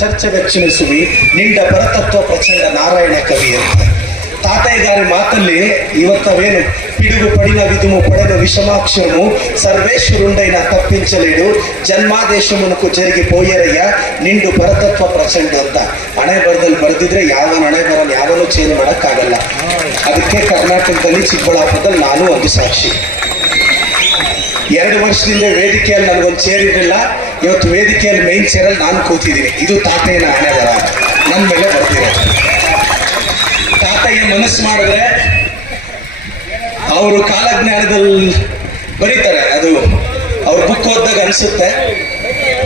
ಚರ್ಚೆ ವೆಚ್ಚನಿಸುವಿ ನಿಂಡ ಪರತತ್ವ ಪ್ರಚಂಡ ನಾರಾಯಣ ಕವಿ ಅಂತ ತಾತಯ್ಯಗಾರಿ ಮಾತಲ್ಲಿ ಇವತ್ತವೇನು పిడుగు పడిన విధుము పడన విషమాక్షరము సర్వేశ్వరుండైన తప్పించలేడు ಜನ್ಮಾದೇಶమునకు జరిగిపోయేరಯ್ಯ ನಿಂಡು ಪರತತ್ವ ಪ್ರಚಂಡ ಅಂತ ಹಣೆ ಬರದಲ್ಲಿ ಬರೆದಿದ್ರೆ ಯಾವ ಹಣೆ ಬರನ್ನು ಯಾವನು ಚೇಂಜ್ ಮಾಡೋಕ್ಕಾಗಲ್ಲ. ಅದಕ್ಕೆ ಕರ್ನಾಟಕದಲ್ಲಿ ಚಿಕ್ಕಬಳ್ಳಾಪುರದಲ್ಲಿ ನಾನು ಒಂದು ಸಾಕ್ಷಿ. 2 ವರ್ಷದಿಂದ ವೇದಿಕೆಯಲ್ಲಿ ನನಗೊಂದು ಚೇರ್ ಇರಲಿಲ್ಲ. ಇವತ್ತು ವೇದಿಕೆಯಲ್ಲಿ ಮೈನ್ ಚೇರಲ್ಲಿ ನಾನು ಕೂತಿದ್ದೀನಿ. ಇದು ತಾತಯ್ಯನ ಹಣೆ ಬರ ನನ್ನ ಮೇಲೆ ಬರ್ತಿರೋ. ತಾತಯ್ಯ ಮನಸ್ಸು ಮಾಡಿದ್ರೆ ಅವರು ಕಾಲಜ್ಞಾನದಲ್ಲಿ ಬರೀತಾರೆ. ಅದು ಅವ್ರ ಬುಕ್ ಓದಿದಾಗ ಅನಿಸುತ್ತೆ.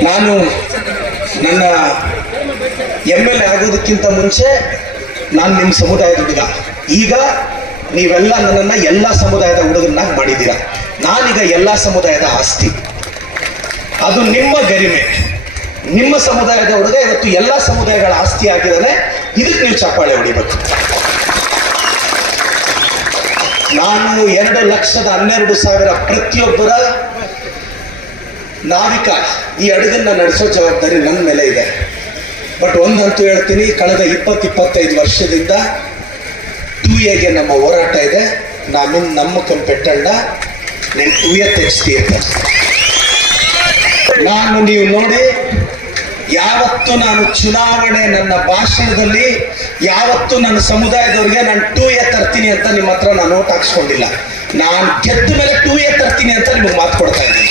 ನಾನು ನನ್ನ MLA ಆಗೋದಕ್ಕಿಂತ ಮುಂಚೆ ನಾನು ನಿಮ್ಮ ಸಮುದಾಯದ ಹುಡುಗ. ಈಗ ನೀವೆಲ್ಲ ನನ್ನನ್ನು ಎಲ್ಲ ಸಮುದಾಯದ ಹುಡುಗನಾಗಿ ಮಾಡಿದ್ದೀರಾ. ನಾನೀಗ ಎಲ್ಲ ಸಮುದಾಯದ ಆಸ್ತಿ. ಅದು ನಿಮ್ಮ ಗರಿಮೆ. ನಿಮ್ಮ ಸಮುದಾಯದ ಹುಡುಗ ಇವತ್ತು ಎಲ್ಲ ಸಮುದಾಯಗಳ ಆಸ್ತಿ ಆಗಿದ್ದಾನೆ. ಇದಕ್ಕೆ ನೀವು ಚಪ್ಪಾಳೆ ಹೊಡಿಬೇಕು. ನಾನು 2,12,000 ಪ್ರತಿಯೊಬ್ಬರ ನಾವಿಕ ಈ ಹಡಗನ್ನ ನಡೆಸೋ ಜವಾಬ್ದಾರಿ ನನ್ನ ಮೇಲೆ ಇದೆ. ಬಟ್ ಒಂದಂತೂ ಹೇಳ್ತೀನಿ, ಕಳೆದ 20-25 ವರ್ಷದಿಂದ 2Aಗೆ ನಮ್ಮ ಹೋರಾಟ ಇದೆ. ನಮ್ಮ ಕಂಪೆಟ್ಟಣ್ಣ ನೀನು 2A ತೆಗಿಸ್ತೀಯ. ನಾನು ನೀವು ನೋಡಿ, ಯಾವತ್ತು ನಾನು ಚುನಾವಣೆ ನನ್ನ ಭಾಷಣದಲ್ಲಿ ಯಾವತ್ತು ನನ್ನ ಸಮುದಾಯದವ್ರಿಗೆ ನಾನು 2A ತರ್ತೀನಿ ಅಂತ ನಿಮ್ಮ ಹತ್ರ ನಾನು ಓಟ್ ಹಾಕ್ಸ್ಕೊಂಡಿಲ್ಲ. ನಾನು ಗೆದ್ದ ಮೇಲೆ 2A ತರ್ತೀನಿ ಅಂತ ನಿಮಗೆ ಮಾತು ಕೊಡ್ತಾ ಇದ್ದೀನಿ.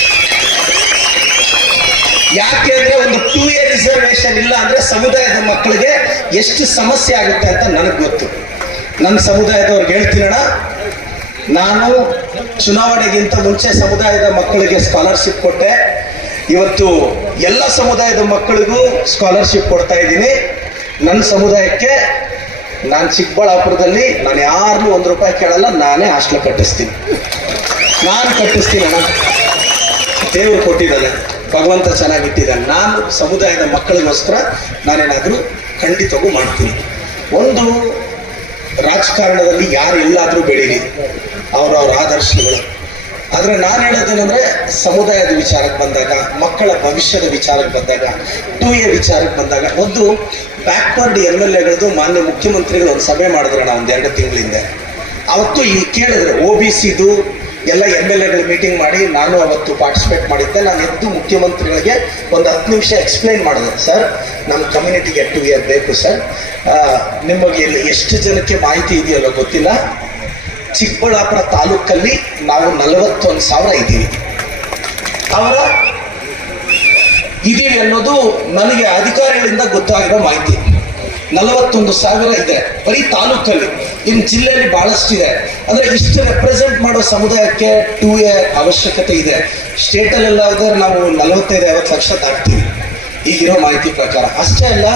ಯಾಕೆ ಅಂದ್ರೆ ಒಂದು 2A ರಿಸರ್ವೇಶನ್ ಇಲ್ಲ ಅಂದ್ರೆ ಸಮುದಾಯದ ಮಕ್ಕಳಿಗೆ ಎಷ್ಟು ಸಮಸ್ಯೆ ಆಗುತ್ತೆ ಅಂತ ನನಗೆ ಗೊತ್ತು. ನನ್ನ ಸಮುದಾಯದವ್ರಿಗೆ ಹೇಳ್ತೀನಣ್ಣ, ನಾನು ಚುನಾವಣೆಗಿಂತ ಮುಂಚೆ ಸಮುದಾಯದ ಮಕ್ಕಳಿಗೆ ಸ್ಕಾಲರ್ಶಿಪ್ ಕೊಟ್ಟೆ. ಇವತ್ತು ಎಲ್ಲ ಸಮುದಾಯದ ಮಕ್ಕಳಿಗೂ ಸ್ಕಾಲರ್ಶಿಪ್ ಕೊಡ್ತಾ ಇದ್ದೀನಿ. ನನ್ನ ಸಮುದಾಯಕ್ಕೆ ನಾನು ಚಿಕ್ಕಬಳ್ಳಾಪುರದಲ್ಲಿ ನಾನು ಯಾರನ್ನೂ ₹1 ಕೇಳಲ್ಲ. ನಾನೇ ಹಾಸ್ಟೆಲ್ ಕಟ್ಟಿಸ್ತೀನಿ. ನಾನು ಕಟ್ಟಿಸ್ತೀನಿ ಅಣ್ಣ. ದೇವರು ಕೊಟ್ಟಿದ್ದಾನೆ, ಭಗವಂತ ಚೆನ್ನಾಗಿಟ್ಟಿದ್ದಾನೆ. ನಾನು ಸಮುದಾಯದ ಮಕ್ಕಳಿಗೋಸ್ಕರ ನಾನೇನಾದರೂ ಖಂಡಿತವೂ ಮಾಡ್ತೀನಿ. ಒಂದು ರಾಜಕಾರಣದಲ್ಲಿ ಯಾರು ಎಲ್ಲಾದರೂ ಬೆಳೀಲಿ, ಅವ್ರವ್ರ ಆದರ್ಶಗಳು. ಆದರೆ ನಾನು ಹೇಳೋದೇನೆಂದರೆ, ಸಮುದಾಯದ ವಿಚಾರಕ್ಕೆ ಬಂದಾಗ, ಮಕ್ಕಳ ಭವಿಷ್ಯದ ವಿಚಾರಕ್ಕೆ ಬಂದಾಗ, 2A ವಿಚಾರಕ್ಕೆ ಬಂದಾಗ, ಒಂದು ಬ್ಯಾಕ್ವರ್ಡ್ MLAಗಳದ್ದು ಮಾನ್ಯ ಮುಖ್ಯಮಂತ್ರಿಗಳು ಒಂದು ಸಭೆ ಮಾಡಿದ್ರಣ ಒಂದು 2 ತಿಂಗಳಿಂದ. ಅವತ್ತು ಇಲ್ಲಿ ಕೇಳಿದ್ರೆ OBCದು ಎಲ್ಲ MLAಗಳು ಮೀಟಿಂಗ್ ಮಾಡಿ ನಾನು ಅವತ್ತು ಪಾರ್ಟಿಸಿಪೇಟ್ ಮಾಡಿದ್ದೆ. ನಾನು ಎದ್ದು ಮುಖ್ಯಮಂತ್ರಿಗಳಿಗೆ ಒಂದು 10 ನಿಮಿಷ ಎಕ್ಸ್ಪ್ಲೈನ್ ಮಾಡಿದೆ. ಸರ್, ನಮ್ಮ ಕಮ್ಯುನಿಟಿಗೆ 2A ಬೇಕು ಸರ್. ನಿಮಗೆ ಎಷ್ಟು ಜನಕ್ಕೆ ಮಾಹಿತಿ ಇದೆಯಲ್ಲ ಗೊತ್ತಿಲ್ಲ, ಚಿಕ್ಕಬಳ್ಳಾಪುರ ತಾಲೂಕಲ್ಲಿ ನಾವು 41,000 ಇದ್ದೀವಿ. ಅವರ ಇದೀವಿ ಅನ್ನೋದು ನನಗೆ ಅಧಿಕಾರಿಗಳಿಂದ ಗೊತ್ತಾಗಿರೋ ಮಾಹಿತಿ. 41,000 ಇದೆ ಬರೀ ತಾಲೂಕಲ್ಲಿ. ಇನ್ನು ಜಿಲ್ಲೆಯಲ್ಲಿ ಬಹಳಷ್ಟಿದೆ. ಅಂದರೆ ಇಷ್ಟು ರೆಪ್ರೆಸೆಂಟ್ ಮಾಡೋ ಸಮುದಾಯಕ್ಕೆ 2A ಅವಶ್ಯಕತೆ ಇದೆ. ಸ್ಟೇಟಲ್ಲೆಲ್ಲ ಹೋದ್ರೆ ನಾವು 45-50 ಲಕ್ಷ ದಾಟ್ತೀವಿ ಈಗಿರೋ ಮಾಹಿತಿ ಪ್ರಕಾರ. ಅಷ್ಟೇ ಅಲ್ಲ,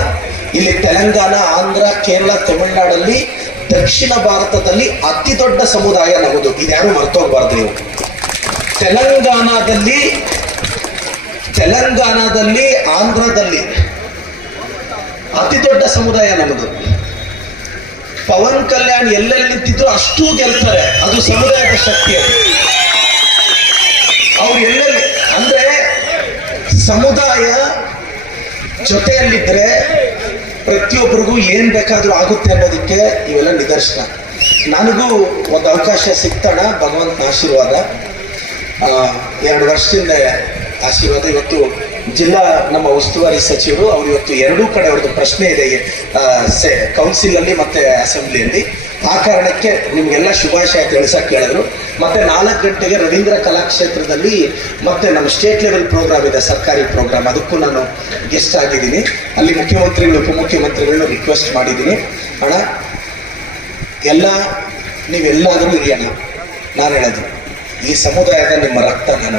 ಇಲ್ಲಿ ತೆಲಂಗಾಣ, ಆಂಧ್ರ, ಕೇರಳ, ತಮಿಳುನಾಡಲ್ಲಿ, ದಕ್ಷಿಣ ಭಾರತದಲ್ಲಿ ಅತಿ ದೊಡ್ಡ ಸಮುದಾಯ ನಮ್ಮದು. ಇದ್ಯಾರು ಮರ್ತೋಗ್ಬಾರ್ದು ನೀವು. ತೆಲಂಗಾಣದಲ್ಲಿ, ಆಂಧ್ರದಲ್ಲಿ ಅತಿ ದೊಡ್ಡ ಸಮುದಾಯ ನಮ್ಮದು. ಪವನ್ ಕಲ್ಯಾಣ್ ಎಲ್ಲೆಲ್ಲಿ ನಿಂತಿದ್ರು ಅಷ್ಟೂ ಗೆಲ್ತಾರೆ. ಅದು ಸಮುದಾಯದ ಶಕ್ತಿ. ಅವ್ರು ಎಲ್ಲೆಲ್ಲಿ ಅಂದ್ರೆ ಸಮುದಾಯ ಜೊತೆಯಲ್ಲಿದ್ದರೆ ಪ್ರತಿಯೊಬ್ಬರಿಗೂ ಏನ್ ಬೇಕಾದ್ರೂ ಆಗುತ್ತೆ ಅನ್ನೋದಕ್ಕೆ ಇವೆಲ್ಲ ನಿದರ್ಶನ. ನನಗೂ ಒಂದು ಅವಕಾಶ ಸಿಗ್ತಾಣ, ಭಗವಂತನ ಆಶೀರ್ವಾದ. 2 ವರ್ಷದಿಂದ ಆಶೀರ್ವಾದ. ಇವತ್ತು ಜಿಲ್ಲಾ ನಮ್ಮ ಉಸ್ತುವಾರಿ ಸಚಿವರು ಅವರು ಇವತ್ತು 2 ಕಡೆ ಅವ್ರದ್ದು ಪ್ರಶ್ನೆ ಇದೆ, ಕೌನ್ಸಿಲ್ ಅಲ್ಲಿ ಮತ್ತೆ ಅಸೆಂಬ್ಲಿಯಲ್ಲಿ. ಆ ಕಾರಣಕ್ಕೆ ನಿಮ್ಗೆಲ್ಲ ಶುಭಾಶಯ ತಿಳಿಸಕ್ಕೆ ಹೇಳಿದ್ರು. ಮತ್ತೆ 4 ಗಂಟೆಗೆ ರವೀಂದ್ರ ಕಲಾಕ್ಷೇತ್ರದಲ್ಲಿ ಮತ್ತೆ ನಮ್ಮ ಸ್ಟೇಟ್ ಲೆವೆಲ್ ಪ್ರೋಗ್ರಾಮ್ ಇದೆ, ಸರ್ಕಾರಿ ಪ್ರೋಗ್ರಾಮ್. ಅದಕ್ಕೂ ನಾನು ಗೆಸ್ಟ್ ಆಗಿದ್ದೀನಿ. ಅಲ್ಲಿ ಮುಖ್ಯಮಂತ್ರಿಗಳು, ಉಪಮುಖ್ಯಮಂತ್ರಿಗಳನ್ನ ರಿಕ್ವೆಸ್ಟ್ ಮಾಡಿದ್ದೀನಿ. ಅಣ್ಣ, ನೀವೆಲ್ಲಾದರೂ ಇರಿಯಣ್ಣ. ನಾನು ಹೇಳೋದು, ಈ ಸಮುದಾಯದ ನಿಮ್ಮ ರಕ್ತ, ನಿಮ್ಮ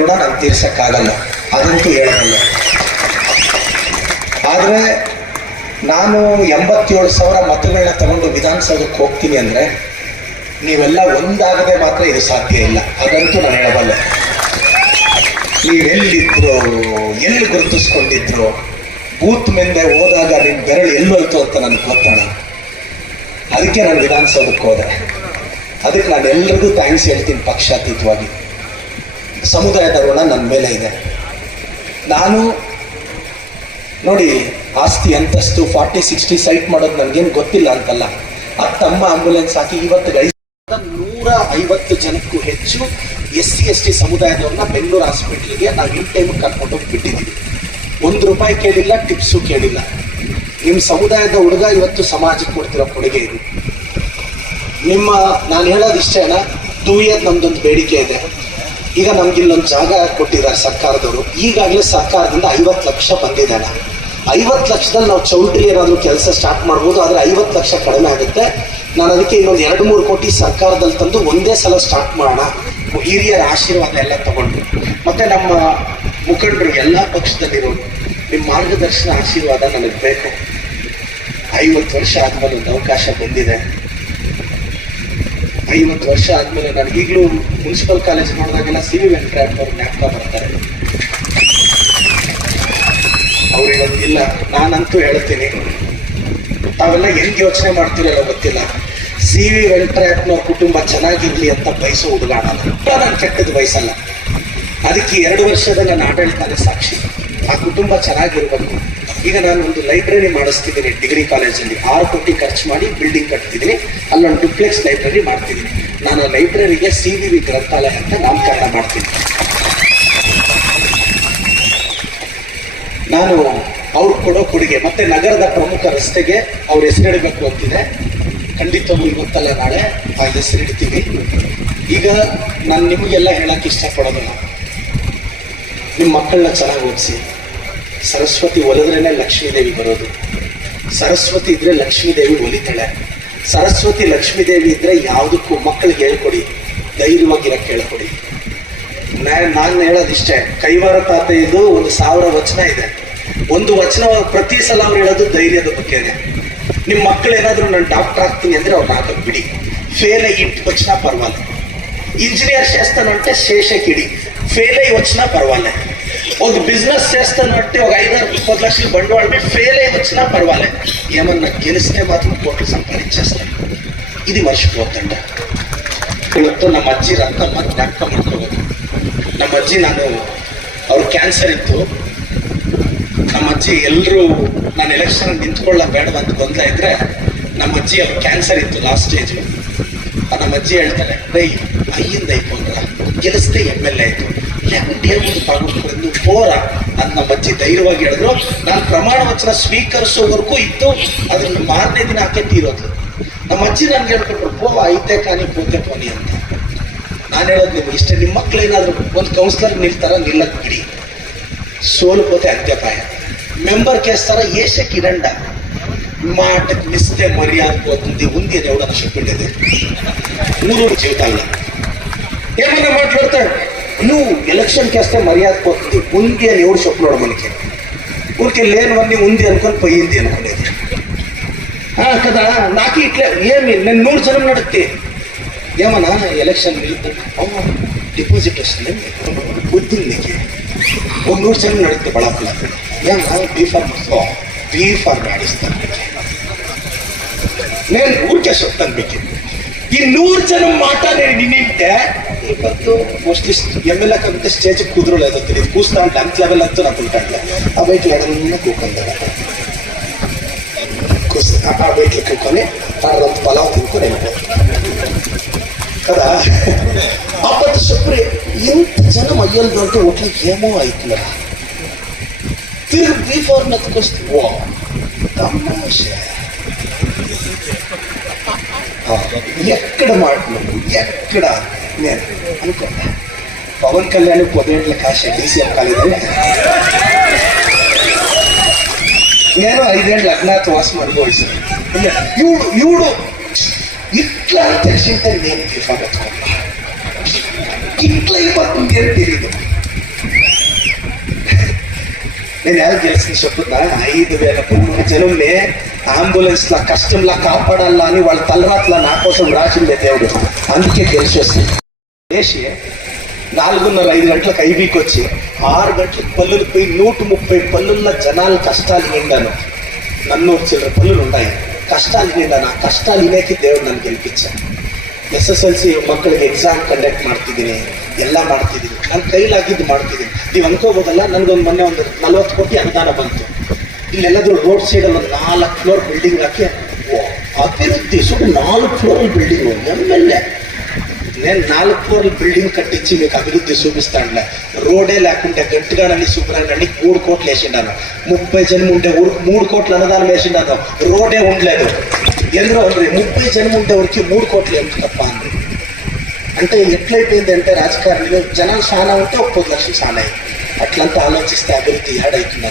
ಋಣ ನಾನು ತೀರ್ಸಕ್ಕಾಗಲ್ಲ, ಅದಂತೂ ಹೇಳೋಲ್ಲ. ಆದರೆ ನಾನು 87,000 ಮತಗಳನ್ನ ತಗೊಂಡು ವಿಧಾನಸೌಧಕ್ಕೆ ಹೋಗ್ತೀನಿ ಅಂದರೆ ನೀವೆಲ್ಲ ಒಂದಾಗದೆ ಮಾತ್ರ ಇದು ಸಾಧ್ಯ ಇಲ್ಲ. ಅದಂತೂ ನಾನು ಹೇಳಬಲ್ಲ. ನೀವೆಲ್ಲಿದ್ರು, ಎಲ್ಲಿ ಗುರುತಿಸ್ಕೊಂಡಿದ್ರು, ಬೂತ್ ಮುಂದೆ ಹೋದಾಗ ನಿಮ್ಮ ಬೆರಳು ಎಲ್ಲೋಯ್ತು ಅಂತ ನನಗೆ ಗೊತ್ತಣ. ಅದಕ್ಕೆ ನಾನು ವಿಧಾನಸೌಧಕ್ಕೆ ಹೋದೆ. ಅದಕ್ಕೆ ನಾನು ಎಲ್ರಿಗೂ ಥ್ಯಾಂಕ್ಸ್ ಹೇಳ್ತೀನಿ ಪಕ್ಷಾತೀತವಾಗಿ. ಸಮುದಾಯದ ಋಣ ನನ್ನ ಮೇಲೆ ಇದೆ. ನೋಡಿ, ಆಸ್ತಿ ಅಂತಸ್ತು 40-60 ಸೈಟ್ ಮಾಡೋದು ನನ್ಗೇನು ಗೊತ್ತಿಲ್ಲ ಅಂತಲ್ಲ. ಆ ತಮ್ಮ ಆಂಬುಲೆನ್ಸ್ ಹಾಕಿ ಇವತ್ತು 150 ಜನಕ್ಕೂ ಹೆಚ್ಚು SC/ST ಸಮುದಾಯದವ್ರನ್ನ ಬೆಂಗಳೂರು ಹಾಸ್ಪಿಟ್ಲಿಗೆ ನಾವು ಇನ್ ಟೈಮ್ ಕರ್ಕೊಂಡೋಗಿ ಬಿಟ್ಟಿದ್ದೀವಿ. ₹1 ಕೇಳಿಲ್ಲ, ಟಿಪ್ಸು ಕೇಳಿಲ್ಲ. ನಿಮ್ಮ ಸಮುದಾಯದ ಹುಡುಗ ಇವತ್ತು ಸಮಾಜಕ್ಕೆ ಕೊಡ್ತಿರೋ ಕೊಡುಗೆ ಇದು. ನಾನು ಹೇಳೋದು ಇಷ್ಟೇನಾ, ತೂಯದ್ ನಮ್ದೊಂದು ಬೇಡಿಕೆ ಇದೆ. ಈಗ ನಮ್ಗೆ ಇಲ್ಲೊಂದು ಜಾಗ ಕೊಟ್ಟಿದ್ದಾರೆ ಸರ್ಕಾರದವರು. ಈಗಾಗಲೇ ಸರ್ಕಾರದಿಂದ 50 ಲಕ್ಷ ಬಂದಿದೆ. 50 ಲಕ್ಷದಲ್ಲಿ ನಾವು ಚೌಲ್ಟ್ರಿ ಏನಾದರೂ ಕೆಲಸ ಸ್ಟಾರ್ಟ್ ಮಾಡ್ಬೋದು, ಆದರೆ 50 ಲಕ್ಷ ಕಡಿಮೆ ಆಗುತ್ತೆ. ನಾನು ಅದಕ್ಕೆ ಇನ್ನೊಂದು 2-3 ಕೋಟಿ ಸರ್ಕಾರದಲ್ಲಿ ತಂದು ಒಂದೇ ಸಲ ಸ್ಟಾರ್ಟ್ ಮಾಡೋಣ, ಹಿರಿಯರ ಆಶೀರ್ವಾದ ಎಲ್ಲ ತಗೊಂಡು, ಮತ್ತೆ ನಮ್ಮ ಮುಖಂಡರು ಎಲ್ಲ ಪಕ್ಷದಲ್ಲಿರೋರು ನಿಮ್ಮ ಮಾರ್ಗದರ್ಶನ ಆಶೀರ್ವಾದ ನನಗೆ ಬೇಕು. 50 ವರ್ಷ ಆದ್ಮೇಲೆ ಒಂದು ಅವಕಾಶ ಬಂದಿದೆ. 50 ವರ್ಷ ಆದ್ಮೇಲೆ ನನಗೀಗಲೂ ಮುನ್ಸಿಪಲ್ ಕಾಲೇಜ್ ನೋಡಿದಾಗೆಲ್ಲ CV ವೆಂಕಟರಮಣ ಅವ್ರು ಜ್ಞಾಪಕ ಬರ್ತಾರೆ. ಅವ್ರು ಹೇಳೋದಿಲ್ಲ, ನಾನಂತೂ ಹೇಳ್ತೀನಿ, ತಾವೆಲ್ಲ ಹೆಂಗೆ ಯೋಚನೆ ಮಾಡ್ತಿರಲ್ಲ ಗೊತ್ತಿಲ್ಲ. CV ವೆಂಕಟರಮಣ ಕುಟುಂಬ ಚೆನ್ನಾಗಿರ್ಲಿ ಅಂತ ಬಯಸೋ ಹುಡುಗಾಣ ನಾನು ಕೆಟ್ಟದ್ದು ಬಯಸಲ್ಲ. ಅದಕ್ಕೆ 2 ವರ್ಷದ ನನ್ನ ಆಡಳಿತನೇ ಸಾಕ್ಷಿ. ಆ ಕುಟುಂಬ ಚೆನ್ನಾಗಿರ್ಬೇಕು. ಈಗ ನಾನು ಒಂದು ಲೈಬ್ರರಿ ಮಾಡಿಸ್ತಿದ್ದೀನಿ ಡಿಗ್ರಿ ಕಾಲೇಜಲ್ಲಿ. 6 ಕೋಟಿ ಖರ್ಚು ಮಾಡಿ ಬಿಲ್ಡಿಂಗ್ ಕಟ್ತಿದ್ದೀನಿ. ಅಲ್ಲೊಂದು ಡುಪ್ಲೆಕ್ಸ್ ಲೈಬ್ರರಿ ಮಾಡ್ತಿದ್ದೀನಿ. ನಾನು ಲೈಬ್ರರಿಗೆ CVV ಗ್ರಂಥಾಲಯ ಅಂತ ನಾಮಕರಣ ಮಾಡ್ತೀನಿ. ನಾನು ಅವ್ರು ಕೊಡೋ ಕೊಡುಗೆ, ಮತ್ತೆ ನಗರದ ಪ್ರಮುಖ ರಸ್ತೆಗೆ ಅವ್ರ ಹೆಸರಿಡಬೇಕು ಅಂತಿದೆ. ಖಂಡಿತವಾಗ್ಲೂ ಇವತ್ತಲ್ಲ ನಾಳೆ ಆ ಹೆಸರಿಡ್ತೀವಿ. ಈಗ ನಾನು ನಿಮಗೆಲ್ಲ ಹೇಳಕ್ಕೆ ಇಷ್ಟಪಡೋದಿಲ್ಲ, ನಿಮ್ಮ ಮಕ್ಕಳನ್ನ ಚೆನ್ನಾಗಿ ಓದಿಸಿ. ಸರಸ್ವತಿ ಒಲಿದ್ರೇನೆ ಲಕ್ಷ್ಮೀದೇವಿ ಬರೋದು. ಸರಸ್ವತಿ ಇದ್ರೆ ಲಕ್ಷ್ಮೀದೇವಿ ಒಲಿತಾಳೆ. ಸರಸ್ವತಿ ಲಕ್ಷ್ಮೀದೇವಿ ಇದ್ರೆ ಯಾವುದಕ್ಕೂ ಮಕ್ಕಳಿಗೆ ಹೇಳ್ಕೊಡಿ, ಧೈರ್ಯವಾಗಿರಕ್ಕೆ ಹೇಳ್ಕೊಡಿ. ನಾನು ಹೇಳೋದಿಷ್ಟೇ, ಕೈವಾರ ತಾತೆಯದು 1000 ವಚನ ಇದೆ. ಒಂದು ವಚನ ಪ್ರತಿ ಸಲ ಅವ್ರು ಹೇಳೋದು ಧೈರ್ಯದ ಬಗ್ಗೆನೆ. ನಿಮ್ಮ ಮಕ್ಕಳು ಏನಾದ್ರು ನಾನು ಡಾಕ್ಟರ್ ಆಗ್ತೀನಿ ಅಂದ್ರೆ ಅವ್ರನ್ನ ಹಾಕಕ್ ಬಿಡಿ. ಫೇಲ್ ಇಟ್ಟು ವಚನ ಪರವಾಗಿಲ್ಲ. ಇಂಜಿನಿಯರ್ చేస్తానంటే శేషకిడి ఫెయిల్ అయ్యి వచ్చినా పర్వాలే. ఒక బిజినెస్ చేస్తానంటే ఒక 5-10 లక్షలు బండవాళ్ళ పెట్టి ఫెయిల్ అయ్యి వచ్చినా పర్వాలే. ఏమన్నా గెలిస్తే మాత్రం కోట్లు సంపాదించేస్తాం. ఇది మర్చిపోతుంట. ಇವತ್ತು ನಮ್ಮ ಅಜ್ಜಿ ರಕ್ತ ಜ್ಞಾಪಕ ಮಾಡ್ಕೋಬೇಕು. ನಮ್ಮ ಅಜ್ಜಿ, ಅವ್ರ ಕ್ಯಾನ್ಸರ್ ಇತ್ತು. ನಮ್ಮ ಅಜ್ಜಿ ಎಲ್ಲರೂ ನಾನು ಎಲೆಕ್ಷನ್ ನಿಂತ್ಕೊಳ್ಳ ಬೇಡ ಅಂತ ಗೊಂದಲ ಇದ್ರೆ, ನಮ್ಮ ಅಜ್ಜಿ ಅವ್ರ ಕ್ಯಾನ್ಸರ್ ಇತ್ತು, ಲಾಸ್ಟ್ ಸ್ಟೇಜ್. ನಮ್ಮ ಅಜ್ಜಿ ಹೇಳ್ತಾರೆ, ರೈ ಅಯ್ಯಿಂದ ಐಕೊಂಡ್ರ ಗೆಲ್ಲಿಸ್ದೆ MLA ಆಯ್ತು, లేకుంటే బాగుంటుంది పోరా ಅಂತ ನಮ್ಮ ಅಜ್ಜಿ ಧೈರ್ಯವಾಗಿ ಹೇಳಿದ್ರು. ನಾನು ಪ್ರಮಾಣ ವಚನ ಸ್ವೀಕರಿಸೋವರೆಗೂ ಇತ್ತು. ಅದ್ರಲ್ಲಿ 4ನೇ ದಿನ ಆಕೆ ತೀರೋದು. ನಮ್ಮ ಅಜ್ಜಿ ನನ್ಗೆ ಹೇಳ್ಕೊಟ್ರು, ಪೋ ಐತೆ ಕಾನಿ ಪೋತೆ ಪೋನಿ ಅಂತ. ನಾನು ಹೇಳೋದು ನಿಮ್ಗೆ ಇಷ್ಟೇ, ನಿಮ್ಮ ಮಕ್ಳು ಏನಾದ್ರು ಒಂದು ಕೌನ್ಸಿಲರ್ ನಿಲ್ತಾರ, ನಿಲ್ಲಕ್ ಬಿಡಿ. సోలిపోతే అంత్యపాయ. మెంబర్ కేస్తారా ఏషకిరండ మాటకు మిస్తే మర్యాద పోతుంది ఉంది అని ఎవడన్నా చెప్పిండేది ఊరూరు జీవితాల్లో. ఏమన్నా మాట్లాడతాడు, నువ్వు ఎలక్షన్ కేస్తే మర్యాద పోతుంది ఉంది అని ఎవడు చెప్పినాడు మనకి. ఊరికి లేనివన్నీ ఉంది అనుకొని పోయింది అనుకునేది కదా. నాకు ఇట్లా ఏమి నేను 100 జనం నడితే ఏమన్నా ఎలక్షన్ డిపాజిట్ వస్తుంది బుద్ధి నీకు. 100 ಜನ ನಡುತ್ತೆ ಬಳಪಲ. B form ಆಡಿಸ್ತಾನೆ. నేను ఊరికే చెప్తాను మీకు, ఈ 100 జనం మాట నేను నింటే ಇವತ್ತು ಮೋಸ್ಟ್ಲಿ MLA ಕಂತ ಸ್ಟೇಜ್ ಕುದುರು లేదో తెలియదు. కూస్తా అంటే అంత లెవెల్ అంతా నాకు ఉంటాను. ఆ బయటలో ఎడన్నా కూకుంటారు. ఆ బయటలో కూకొని అడంత పలావ్ తినుకొని వెళ్ళిపోతారు కదా. అప్పటి చెప్పు ఎంత జనం అయ్యలు అంటే ఒట్లు ఏమో అవుతున్నారా. తిరిగి B4 నెత్తుకొస్తే ఓ తమాషా. ఎక్కడ మాట్లాడు ఎక్కడ నేను అనుకోండి. పవన్ కళ్యాణ్ 10 ఏళ్ళ కాశీ DCM కాలేదని నేను 5 ఏళ్ళు అజ్ఞాతవాసం అనుభవిస్తాను. ఇవుడు ఇట్లా తెలిసింటే నేను B4 ఎత్తుకున్నా. ఇట్లా అయిపోతుంది అని తెలియదు. నేను ఎలా గెలిచింది చెప్తున్నా, 5,300 జనంని అంబులెన్స్లా కష్టంలా కాపాడాలా అని వాళ్ళ తలరాత్లా నా కోసం రాసిందే దేవుడు. అందుకే గెలిచి వస్తుంది. వేసి 4:30-5 గంటలకు ఐబీకి వచ్చి 6 గంటలకు పల్లులు పోయి 130 పల్లుల జనాల కష్టాలు నిండాను. 400 చిల్లర పల్లులు ఉన్నాయి. ಕಷ್ಟಾಲ್ ನಾನು ಆ ಕಷ್ಟಾಲ್ ಇನೇಕೆ ದೇವ್ರು ನನ್ಗೆ ಗೆಲ್ಪಿಚ್ಚಾನೆ. SSLC ಮಕ್ಕಳಿಗೆ ಎಕ್ಸಾಮ್ ಕಂಡಕ್ಟ್ ಮಾಡ್ತಿದ್ದೀನಿ, ಎಲ್ಲ ಮಾಡ್ತಿದ್ದೀನಿ, ನನ್ನ ಕೈಲಾಗಿದ್ದು ಮಾಡ್ತಿದ್ದೀನಿ. ನೀವು ಅನ್ಕೋಬೋದಲ್ಲ, ನನಗೊಂದು ಮೊನ್ನೆ ಒಂದು 40 ಕೋಟಿ ಅನುದಾನ ಬಂತು. ಇಲ್ಲೆಲ್ಲಾದ್ರೂ ರೋಡ್ ಸೈಡ್ ಅಲ್ಲಿ 4 ಫ್ಲೋರ್ ಬಿಲ್ಡಿಂಗ್ ಹಾಕಿ ಅಭಿವೃದ್ಧಿ ಸುಟ್ಟು 4 ಫ್ಲೋರ್ ಬಿಲ್ಡಿಂಗ್ ಎಮ್ಮೆಲ್ಲೆ నేను 4 ఫ్లోర్ల బిల్డింగ్ కట్టించి మీకు అభివృద్ధి చూపిస్తానులే రోడే లేకుంటే గట్టిగాడని సుబ్రహ్మణ్యానికి 3 కోట్లు వేసిండాను 30 జనం ఉంటే ఊరికి 3 కోట్లు అన్నదానం వేసిండాను రోడే ఉండలేదు ఎందుకు అండ్రి 30 జనం ఉంటే ఊరికి 3 కోట్లు ఎందుకు తప్ప అండి అంటే ఎట్లయిపోయింది అంటే రాజకారణిలో జనం చాలా ఉంటే 30 లక్షలు చాలా అట్లంతా ఆలోచిస్తే అభివృద్ధి ఏడైతుందా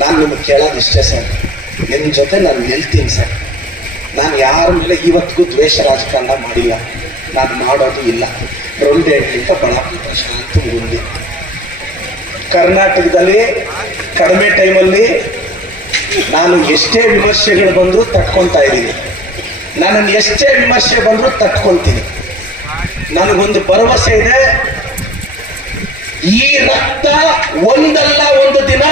ನಾನು ನಿಮಗೆ ಕೇಳೋದು ಇಷ್ಟೇ ಸರ್ ನಿಮ್ಮ ಜೊತೆ ನಾನು ಗೆಲ್ತೀನಿ ಸರ್ ನಾನು ಯಾರ ಮೇಲೆ ಇವತ್ತಿಗೂ ದ್ವೇಷ ರಾಜಕಾರಣ ಮಾಡಿಲ್ಲ ನಾನು ಮಾಡೋದು ಇಲ್ಲ 2 ಏಳ್ಗಿಂತ ಬಳ್ಳಾರಿ ಪ್ರಶಾಂತ ಮುಂದೆ ಕರ್ನಾಟಕದಲ್ಲಿ ಕಡಿಮೆ ಟೈಮಲ್ಲಿ ನಾನು ಎಷ್ಟೇ ವಿಮರ್ಶೆಗಳು ಬಂದರೂ ತಟ್ಕೊತಾ ಇದ್ದೀನಿ ನನ್ನನ್ನು ಎಷ್ಟೇ ವಿಮರ್ಶೆ ಬಂದರೂ ತಟ್ಕೊಳ್ತೀನಿ ನನಗೊಂದು ಭರವಸೆ ಇದೆ ಈ ರಕ್ತ ಒಂದಲ್ಲ ಒಂದು ದಿನ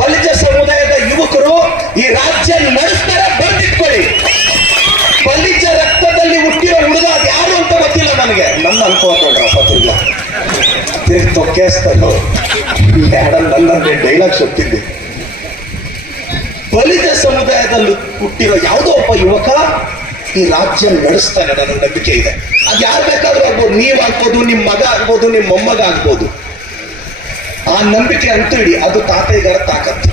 ಬಲಿಜ ಸಮುದಾಯದ ಯುವಕರು ಈ ರಾಜ್ಯ ನಡೆಸ್ತಾರೆ ಬಂದಿಟ್ಕೊಳ್ಳಿ ಬಲಿಜ ರಕ್ತದಲ್ಲಿ ಹುಟ್ಟಿರೋ ಹುಡುಗ ಅದು ಯಾರು ಅಂತ ಗೊತ್ತಿಲ್ಲ ನನಗೆ ನನ್ನ ಅನ್ಕೋತೋಡ್ರಪ್ಪ ತಿರುಗಿ ತೊಕ್ಕೇಸ್ತಲ್ಲೋ ನನ್ನ ಡೈಲಾಗ್ ಸೊತ್ತಿದ್ದೆ ಬಲಿಜ ಸಮುದಾಯದಲ್ಲಿ ಹುಟ್ಟಿರೋ ಯಾವುದೋ ಒಬ್ಬ ಯುವಕ ಈ ರಾಜ್ಯ ನಡೆಸ್ತಾನೆ ನನ್ನ ನಂಬಿಕೆ ಇದೆ ಅದು ಯಾರು ಬೇಕಾದ್ರೂ ಆಗ್ಬೋದು ನೀವ್ ಆಗ್ಬೋದು ನಿಮ್ಮ ಮಗ ಆಗ್ಬೋದು ನಿಮ್ಮ ಮೊಮ್ಮಗ ಆಗ್ಬೋದು ಆ ನಂಬಿಕೆ ಅಂತೂ ಇಡಿ ಅದು ತಾತಯ್ಯಗರ ತಾಕತ್ತು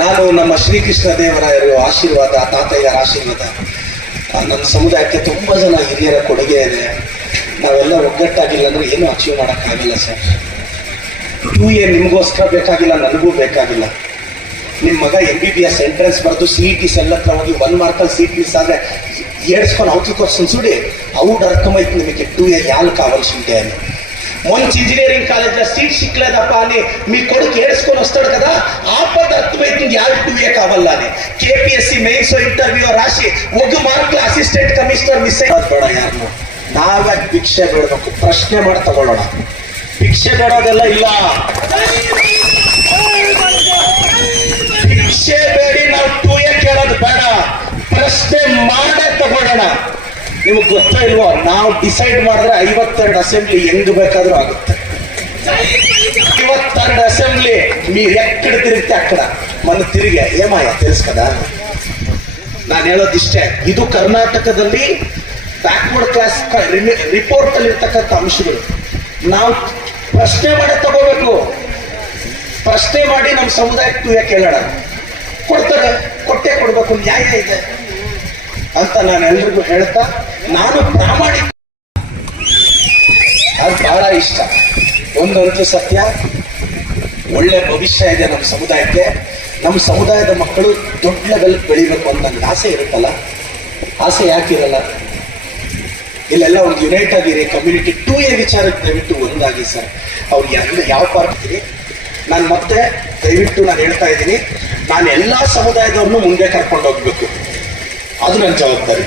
ನಾನು ನಮ್ಮ ಶ್ರೀಕೃಷ್ಣ ದೇವರಾಯರ ಆಶೀರ್ವಾದ ತಾತಯ್ಯರ ಆಶೀರ್ವಾದ ನಮ್ಮ ಸಮುದಾಯಕ್ಕೆ ತುಂಬಾ ಜನ ಹಿರಿಯರ ಕೊಡುಗೆ ಇದೆ ನಾವೆಲ್ಲ ಒಗ್ಗಟ್ಟಾಗಿಲ್ಲ ಅಂದ್ರೆ ಏನು ಅಚೀವ್ ಮಾಡೋಕ್ಕಾಗಿಲ್ಲ ಸರ್ 2A ನಿಮಗೋಸ್ಕರ ಬೇಕಾಗಿಲ್ಲ ನನಗೂ ಬೇಕಾಗಿಲ್ಲ ನಿಮ್ಮ ಮಗ MBBS ಎಂಟ್ರೆನ್ಸ್ ಬರೆದು CET ಸೆಲ್ಲತ್ರ ಹೋಗಿ 1 ಮಾರ್ಕಲ್ಲಿ ಸೀಟ್ ಮಿಸ್ ಆದ್ರೆ ఏడ్చుకొని అవుతుంది వస్తుంది చూడి అవుడు అర్థమైతుంది మీకు 2A యాలు కావాల్సిందే అని మంచి ఇంజనీరింగ్ కాలేజ్లో సీట్ సిక్కలేదప్ప అని మీ కొడుకు ఏడ్చుకొని వస్తాడు కదా ఆపద అర్థమైతుంది యాలు 2A కావాలా అని KPSC మెయిన్స్ ఇంటర్వ్యూ రాసి 1 ಮಾರ್ಕ್ಲ ಅಸಿಸ್ಟೆಂಟ್ ಕಮಿಷನರ್ ಮಿಸ್ ಬೇಡ ಯಾರನ್ನು ನಾವೇ ಭಿಕ್ಷೆ ಬೇಡಬೇಕು ಪ್ರಶ್ನೆ ಮಾಡಿ ತಗೊಳ್ಳೋಣ ಭಿಕ್ಷೆ ಬೇಡೋದೆಲ್ಲ ಇಲ್ಲ ಭಿಕ್ಷೆ ಬೇಡಿ ನಾವು 2A ಕೇಳೋದು ಬೇಡ ಪ್ರಶ್ನೆ ಮಾಡೇ ತಗೊಳ್ಳೋಣ ನಿಮಗೆ ಗೊತ್ತಾ ಇಲ್ವೋ ನಾವು ಡಿಸೈಡ್ ಮಾಡಿದ್ರೆ 52 ಅಸೆಂಬ್ಲಿ ಹೆಂಗ್ ಬೇಕಾದ್ರೂ ಆಗುತ್ತೆ 52 అసెంబ్లీ మీరు ఎక్కడ తిరిగితే అక్కడ మన తిరిగే ఏమాయ తెలుసు కదా ನಾನು ಹೇಳೋದಿಷ್ಟೇ ಇದು ಕರ್ನಾಟಕದಲ್ಲಿ ಬ್ಯಾಕ್ವರ್ಡ್ ಕ್ಲಾಸ್ ರಿಪೋರ್ಟ್ ಅಲ್ಲಿ ಇರ್ತಕ್ಕಂಥ ಅಂಶಗಳು ನಾವು ಪ್ರಶ್ನೆ ಮಾಡೇ ತಗೋಬೇಕು ಪ್ರಶ್ನೆ ಮಾಡಿ ನಮ್ಮ ಸಮುದಾಯಕ್ಕೆ 2A ಕೇಳೋಣ ಕೊಡ್ತಾರೆ ಕೊಟ್ಟೆ ಕೊಡ್ಬೇಕು ನ್ಯಾಯ ಇದೆ ಅಂತ ನಾನು ಎಲ್ರಿಗೂ ಹೇಳ್ತಾ ನಾನು ಪ್ರಾಮಾಣಿಕ ಅದು ಬಹಳ ಇಷ್ಟ ಒಂದಂತೂ ಸತ್ಯ ಒಳ್ಳೆ ಭವಿಷ್ಯ ಇದೆ ನಮ್ಮ ಸಮುದಾಯಕ್ಕೆ ನಮ್ಮ ಸಮುದಾಯದ ಮಕ್ಕಳು ದೊಡ್ಡ ಲೆವೆಲ್ ಬೆಳಿಬೇಕು ಅಂತ ನನಗೆ ಆಸೆ ಇರುತ್ತಲ್ಲ ಆಸೆ ಯಾಕಿರಲ್ಲ ಇಲ್ಲೆಲ್ಲ ಒಂದು ಯುನೈಟ್ ಆಗಿರಿ ಕಮ್ಯುನಿಟಿ 2A ವಿಚಾರಕ್ಕೆ ದಯವಿಟ್ಟು ಒಂದಾಗಿ ಸರ್ ಅವ್ರು ಯಾವ ಪಾರ್ಟಿ ನಾನು ಮತ್ತೆ ದಯವಿಟ್ಟು ನಾನು ಹೇಳ್ತಾ ಇದ್ದೀನಿ ನಾನು ಎಲ್ಲಾ ಸಮುದಾಯದವ್ರನ್ನು ಮುಂದೆ ಕರ್ಕೊಂಡು ಹೋಗ್ಬೇಕು ಅದು ನನ್ನ ಜವಾಬ್ದಾರಿ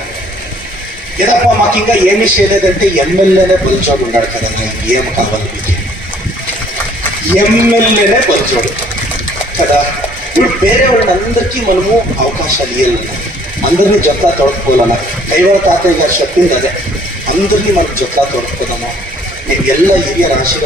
ఏదప్ప మాకు ఇంకా ఏమీ చేయలేదంటే ఎమ్మెల్యేనే బలిచోడు ఉన్నాడు కదా నాకు ఏం కావాలి ఎమ్మెల్యేనే బలిచోడు కదా ఇప్పుడు వేరే వాళ్ళందరికీ మనము అవకాశాలు ఇవ్వాలి అందరినీ జొత్తా తొడకపోవాలన్నా కైవాల తాతయ్య గారు చెప్పింది అదే అందరినీ మనం జొత్తా తొడకపోదామా నేను ಎಲ್ಲ ಹಿರಿಯರ ಆಶೀರ್ವಾದ